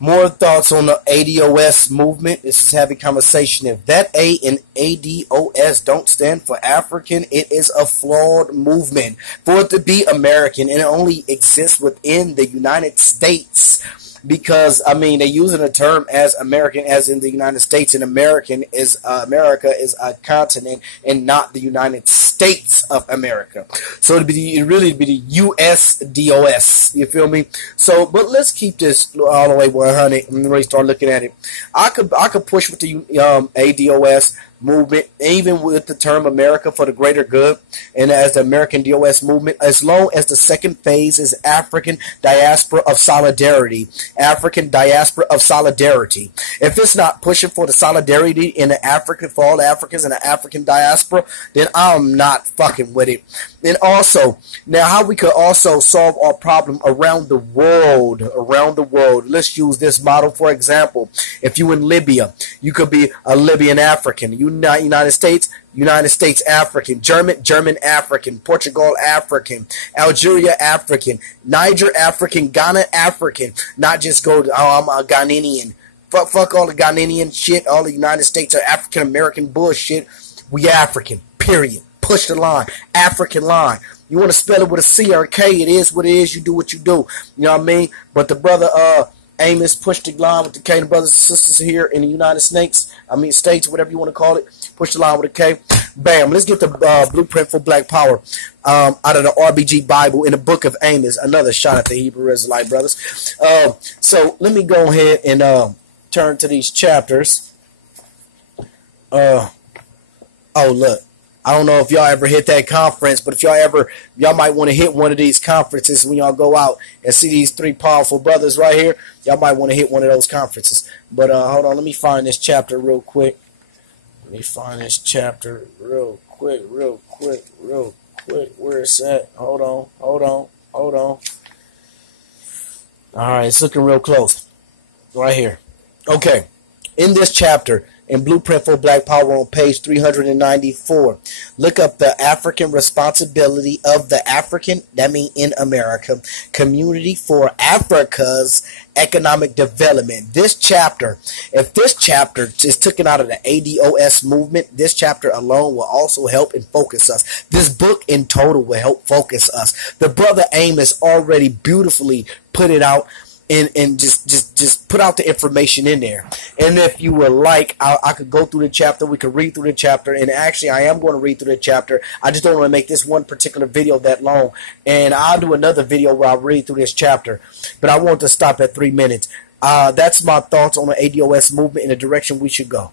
More thoughts on the ADOS movement. This is Having Conversation. If that A in ADOS don't stand for African, it is a flawed movement. For it to be American, and it only exists within the United States. Because I mean, they're using the term as American, as in the United States, and America is a continent and not the United States of America. So it really be the USDOS. You feel me? So, but let's keep this all the way 100 and really start looking at it. I could push with the ADOS movement, even with the term America for the greater good, and as the American DOS movement, as long as the second phase is African diaspora of solidarity. African diaspora of solidarity. If it's not pushing for the solidarity in the African, for all Africans in the African diaspora, then I'm not fucking with it. And also, now how we could also solve our problem around the world, let's use this model. For example, if you in Libya, you could be a Libyan African. United States African, German African, Portugal African, Algeria African, Niger African, Ghana African. Not just go to, oh, I'm a Ghanaian. Fuck all the Ghanaian shit. All the United States are African American bullshit. We African, period. Push the line, African line. You want to spell it with a C or a K, it is what it is. You do what you do. You know what I mean? But the brother Amos pushed the line with the K. The brothers and sisters here in the United States, whatever you want to call it, push the line with a K. Bam. Let's get the blueprint for Black Power out of the RBG Bible in the book of Amos. Another shot at the Hebrew Israelite brothers. So let me go ahead and turn to these chapters. Oh, look. I don't know if y'all ever hit that conference, but if y'all might want to hit one of these conferences when y'all go out and see these three powerful brothers right here. Y'all might want to hit one of those conferences. But hold on, let me find this chapter real quick. Where it's at? Hold on. All right, it's looking real close. Right here. Okay. In this chapter, in Blueprint for Black Power on page 394, look up the African responsibility of the African, that means in America, community for Africa's economic development. This chapter, if this chapter is taken out of the ADOS movement, this chapter alone will also help and focus us. This book in total will help focus us. The brother Amos already beautifully put it out. And just put out the information in there. And if you would like, I could go through the chapter. We could read through the chapter. And actually, I am going to read through the chapter. I just don't want to make this one particular video that long. And I'll do another video where I'll read through this chapter. But I want to stop at 3 minutes. That's my thoughts on the ADOS movement and the direction we should go.